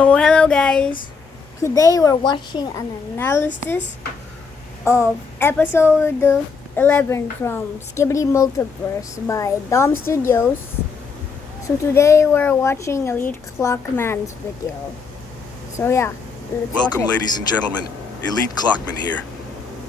So hello guys, today we're watching an analysis of episode 11 from Skibidi Multiverse by Dom Studios. So today we're watching Elite Clockman's video. So yeah, let's Welcome watch it. ladies and gentlemen, Elite Clockman here.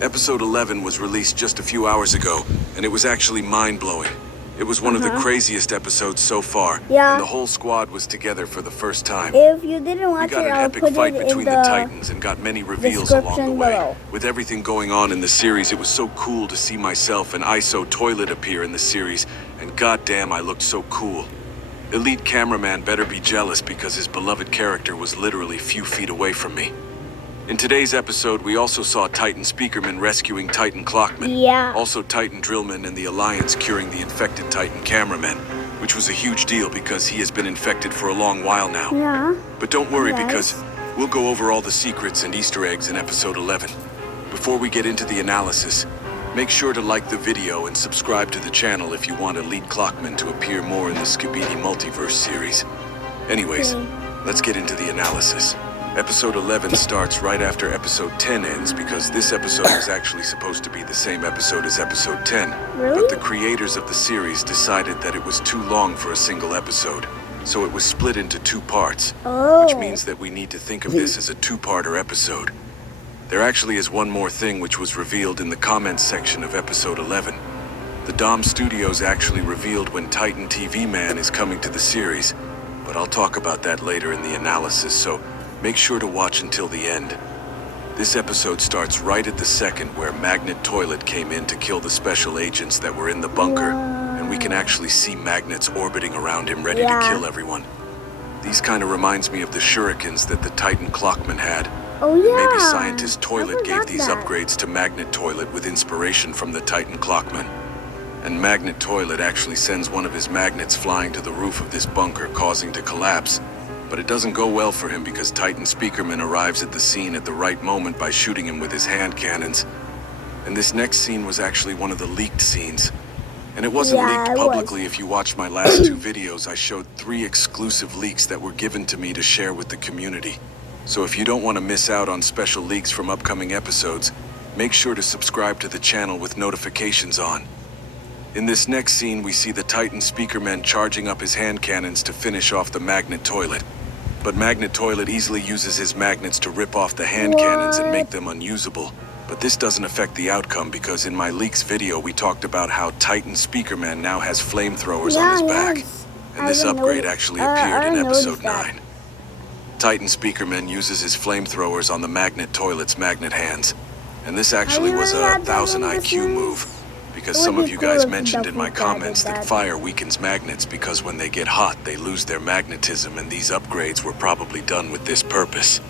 Episode 11 was released just a few hours ago, and it was actually mind-blowing. It was one of the craziest episodes so far, Yeah. and the whole squad was together for the first time. If you didn't We watch got it, an I'll epic put fight it between in the the Titans and got many reveals along the description way. below. With everything going on in the series, it was so cool to see myself and ISO Toilet appear in the series, and goddamn, I looked so cool. Elite Cameraman better be jealous because his beloved character was literally few feet away from me. In today's episode, we also saw Titan Speakerman rescuing Titan Clockman. Yeah. Also Titan Drillman and the Alliance curing the infected Titan Cameraman, which was a huge deal because he has been infected for a long while now. Yeah. But don't worry Yes. because we'll go over all the secrets and Easter eggs in episode 11. Before we get into the analysis, make sure to like the video and subscribe to the channel if you want Elite Clockman to appear more in the Skibidi Multiverse series. Anyways, let's get into the analysis. Episode 11 starts right after episode 10 ends because this episode was actually supposed to be the same episode as episode 10. Really? But the creators of the series decided that it was too long for a single episode, so it was split into two parts, which means that we need to think of this as a two-parter episode. There actually is one more thing which was revealed in the comments section of episode 11. The Dom Studios actually revealed when Titan TV Man is coming to the series, but I'll talk about that later in the analysis, so make sure to watch until the end. This episode starts right at the second where Magnet Toilet came in to kill the special agents that were in the bunker, and we can actually see magnets orbiting around him ready to kill everyone. These kind of reminds me of the shurikens that the Titan Clockman had. Oh And yeah. maybe Scientist Toilet gave forgot these that. upgrades to Magnet Toilet with inspiration from the Titan Clockman. And Magnet Toilet actually sends one of his magnets flying to the roof of this bunker, causing to collapse. But it doesn't go well for him because Titan Speakerman arrives at the scene at the right moment by shooting him with his hand cannons. And this next scene was actually one of the leaked scenes. And it wasn't Yeah, leaked it publicly. was. If you watched my last two videos, I showed 3 exclusive leaks that were given to me to share with the community. So if you don't want to miss out on special leaks from upcoming episodes, make sure to subscribe to the channel with notifications on. In this next scene, we see the Titan Speakerman charging up his hand cannons to finish off the Magnet Toilet. But Magnet Toilet easily uses his magnets to rip off the hand cannons and make them unusable. But this doesn't affect the outcome because in my leaks video we talked about how Titan Speakerman now has flamethrowers on his back. Yes. And this I didn't upgrade notice- actually I appeared in didn't episode notice that. 9. Titan Speakerman uses his flamethrowers on the Magnet Toilet's magnet hands. And this actually was a really had that 1000 in the IQ series? move. Because It some would of be you cool guys if mentioned the in my Duffy Dad did comments that that. fire weakens magnets because when they get hot, they lose their magnetism, and these upgrades were probably done with this purpose.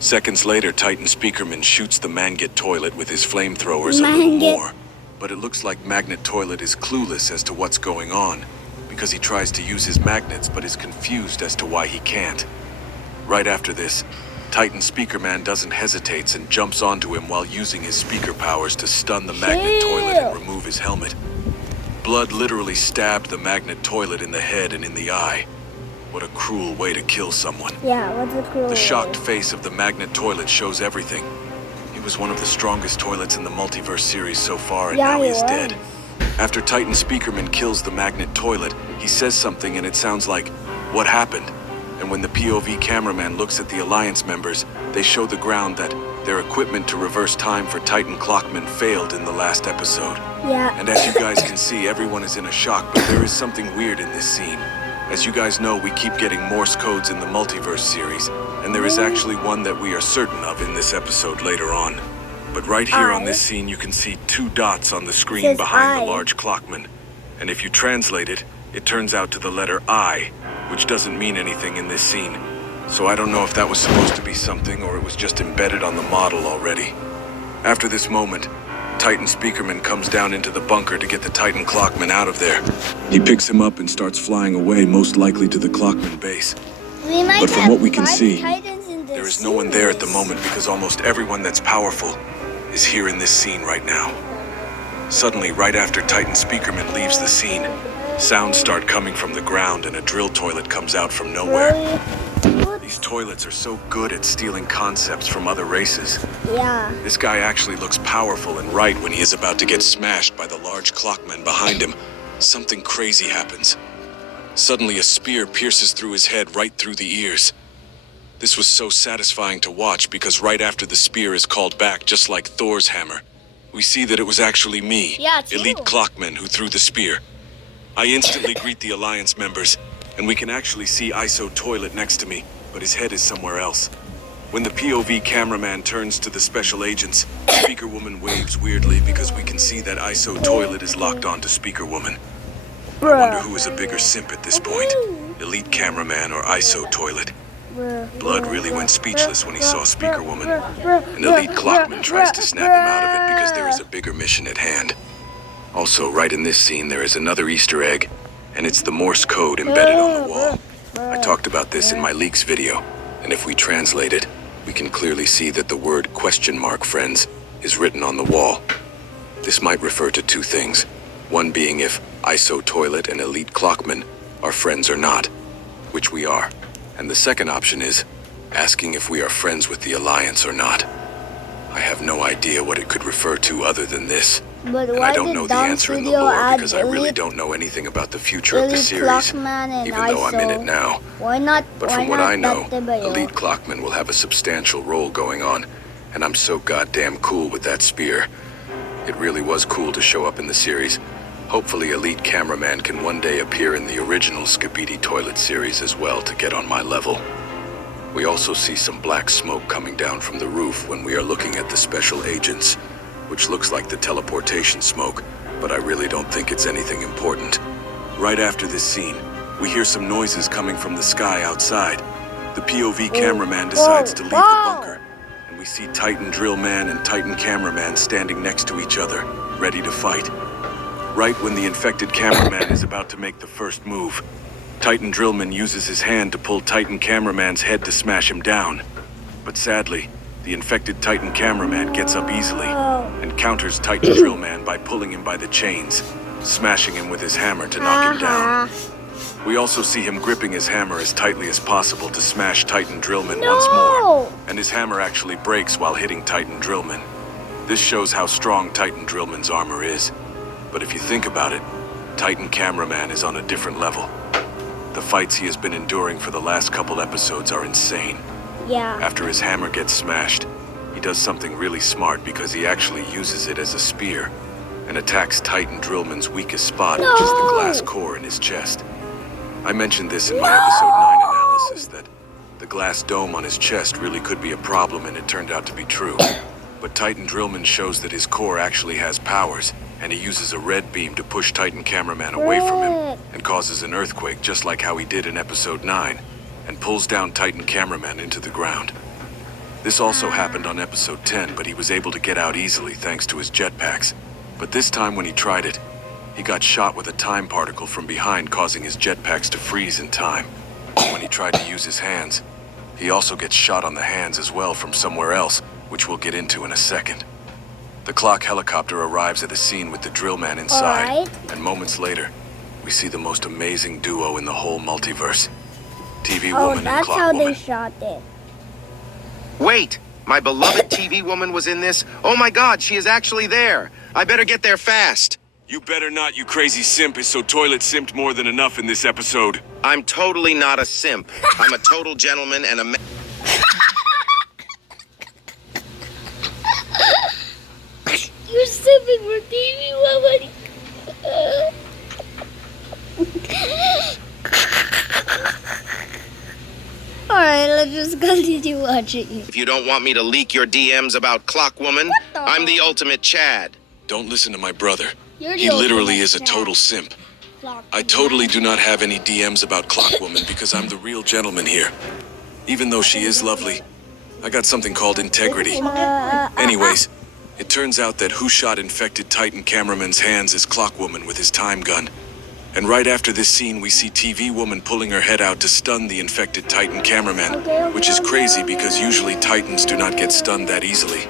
Seconds later, Titan Speakerman shoots the Magnet Toilet with his flamethrowers a little Magnet. more. But it looks like Magnet Toilet is clueless as to what's going on, because he tries to use his magnets but is confused as to why he can't. Right after this, Titan Speakerman doesn't hesitate and jumps onto him while using his speaker powers to stun the Magnet Toilet and remove his helmet. Blood literally stabbed the Magnet Toilet in the head and in the eye. What a cruel way to kill someone. Yeah, what's the cool? The shocked face of the Magnet Toilet shows everything. He was one of the strongest toilets in the Multiverse series so far, and Yeah, now he he's was. dead. After Titan Speakerman kills the Magnet Toilet, he says something and it sounds like, "What happened?" And when the POV cameraman looks at the Alliance members, they show the ground that their equipment to reverse time for Titan Clockman failed in the last episode. Yeah. And as you guys can see, everyone is in a shock, but there is something weird in this scene. As you guys know, we keep getting Morse codes in the Multiverse series, and there is actually one that we are certain of in this episode later on. But right here on this scene, you can see 2 dots on the screen Says behind the I. large Clockman. And if you translate it, it turns out to the letter I, which doesn't mean anything in this scene. So I don't know if that was supposed to be something or it was just embedded on the model already. After this moment, Titan Speakerman comes down into the bunker to get the Titan Clockman out of there. He picks him up and starts flying away, most likely to the Clockman base. We might But from have what we can 5 see, Titans in this There is no one there at the series. moment because almost everyone that's powerful is here in this scene right now. Suddenly, right after Titan Speakerman leaves the scene, sounds start coming from the ground and a drill toilet comes out from nowhere. Really? What? These toilets are so good at stealing concepts from other races. Yeah. This guy actually looks powerful and right when he is about to get smashed by the large clockman behind him. Something crazy happens. Suddenly, a spear pierces through his head right through the ears. This was so satisfying to watch because right after the spear is called back, just like Thor's hammer, we see that it was actually me, Elite Clockman, who threw the spear. I instantly greet the Alliance members, and we can actually see ISO Toilet next to me, but his head is somewhere else. When the POV cameraman turns to the special agents, Speaker Woman waves weirdly because we can see that ISO Toilet is locked onto Speaker Woman. I wonder who is a bigger simp at this point, Elite Cameraman or ISO Toilet. Blood really went speechless when he saw Speaker Woman. An Elite Clockman tries to snap him out of it because there is a bigger mission at hand. Also, right in this scene, there is another Easter egg, and it's the Morse code embedded on the wall. I talked about this in my leaks video, and if we translate it, we can clearly see that the word "friends" is written on the wall. This might refer to two things. One being if ISO Toilet and Elite Clockman are friends or not, which we are. And the second option is asking if we are friends with the Alliance or not. I have no idea what it could refer to other than this. But and I don't know the answer in the lore because I really don't know anything about the future of the series, even though I'm in it now. Why not? But from what I know, Elite Clockman will have a substantial role going on, and I'm so goddamn cool with that spear. It really was cool to show up in the series. Hopefully Elite Cameraman can one day appear in the original Skibidi Toilet series as well to get on my level. We also see some black smoke coming down from the roof when we are looking at the special agents, which looks like the teleportation smoke, but I really don't think it's anything important. Right after this scene, we hear some noises coming from the sky outside. The POV cameraman decides to leave the bunker, and we see Titan Drill Man and Titan Cameraman standing next to each other, ready to fight. Right when the infected cameraman is about to make the first move, Titan Drillman uses his hand to pull Titan Cameraman's head to smash him down. But sadly, the infected Titan Cameraman gets up easily and counters Titan Drillman by pulling him by the chains, smashing him with his hammer to knock him down. We also see him gripping his hammer as tightly as possible to smash Titan Drillman once more, and his hammer actually breaks while hitting Titan Drillman. This shows how strong Titan Drillman's armor is. But if you think about it, Titan Cameraman is on a different level. The fights he has been enduring for the last couple episodes are insane. Yeah. After his hammer gets smashed, he does something really smart because he actually uses it as a spear and attacks Titan Drillman's weakest spot, which is the glass core in his chest. I mentioned this in my episode 9 analysis that the glass dome on his chest really could be a problem, and it turned out to be true. But Titan Drillman shows that his core actually has powers, and he uses a red beam to push Titan Cameraman away from him and causes an earthquake just like how he did in episode 9 and pulls down Titan Cameraman into the ground. This also happened on episode 10, but he was able to get out easily thanks to his jetpacks. But this time when he tried it, he got shot with a time particle from behind, causing his jetpacks to freeze in time. When he tried to use his hands, he also gets shot on the hands as well from somewhere else, which we'll get into in a second. The clock helicopter arrives at the scene with the drill man inside, and moments later, we see the most amazing duo in the whole multiverse. TV Woman and Clock Woman. That's how they shot it. Wait! My beloved TV Woman was in this? Oh my god, she is actually there! I better get there fast! You better not, you crazy simp, is so Toilet simped more than enough in this episode. I'm totally not a simp. I'm a total gentleman and a You're sipping for TV Woman. Alright, let's just continue watching. If you don't want me to leak your DMs about Clock Woman, I'm the ultimate Chad. Don't listen to my brother. You're He the literally ultimate is a Chad. total simp. Clock I totally do not have any DMs about Clock Woman because I'm the real gentleman here. Even though she is lovely, I got something called integrity. Anyways, it turns out that who shot infected Titan Cameraman's hands is Clock Woman with his time gun. And right after this scene, we see TV Woman pulling her head out to stun the infected Titan Cameraman, which is crazy because usually Titans do not get stunned that easily.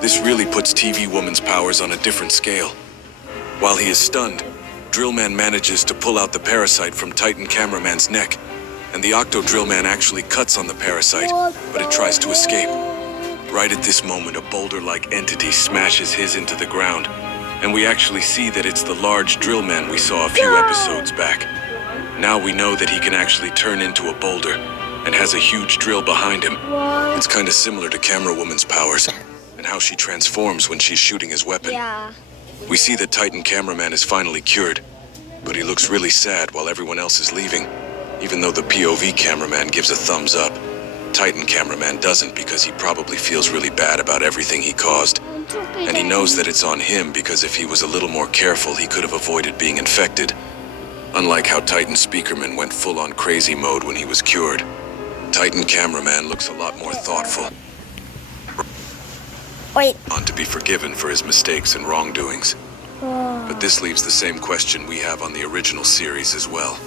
This really puts TV Woman's powers on a different scale. While he is stunned, Drillman manages to pull out the parasite from Titan Cameraman's neck, and the Octo Drill Man actually cuts on the parasite, but it tries to escape. Right at this moment, a boulder-like entity smashes his into the ground, and we actually see that it's the large drill man we saw a few episodes back. Now we know that he can actually turn into a boulder, and has a huge drill behind him. It's kind of similar to Camera Woman's powers, and how she transforms when she's shooting his weapon. Yeah. We see that Titan Cameraman is finally cured, but he looks really sad while everyone else is leaving, even though the POV cameraman gives a thumbs up. Titan Cameraman doesn't because he probably feels really bad about everything he caused. And he knows that it's on him because if he was a little more careful, he could have avoided being infected. Unlike how Titan Speakerman went full-on crazy mode when he was cured, Titan Cameraman looks a lot more thoughtful. Wait. On to be forgiven for his mistakes and wrongdoings. But this leaves the same question we have on the original series as well.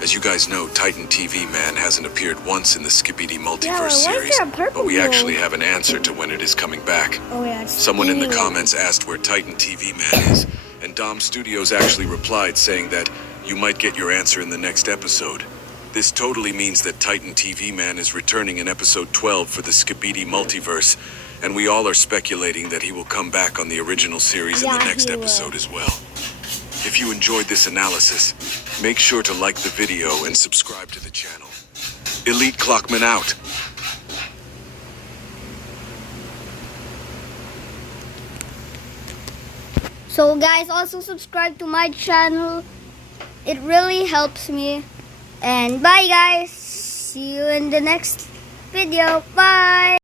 As you guys know, Titan TV Man hasn't appeared once in the Skibidi Multiverse series, but we actually have an answer to when it is coming back. Oh, yeah, Someone in the comments asked where Titan TV Man is, and Dom Studios actually replied saying that you might get your answer in the next episode. This totally means that Titan TV Man is returning in episode 12 for the Skibidi Multiverse, and we all are speculating that he will come back on the original series in the next episode as well. If you enjoyed this analysis, make sure to like the video and subscribe to the channel. Elite Clockman out. So guys, also subscribe to my channel. It really helps me. And bye guys. See you in the next video. Bye.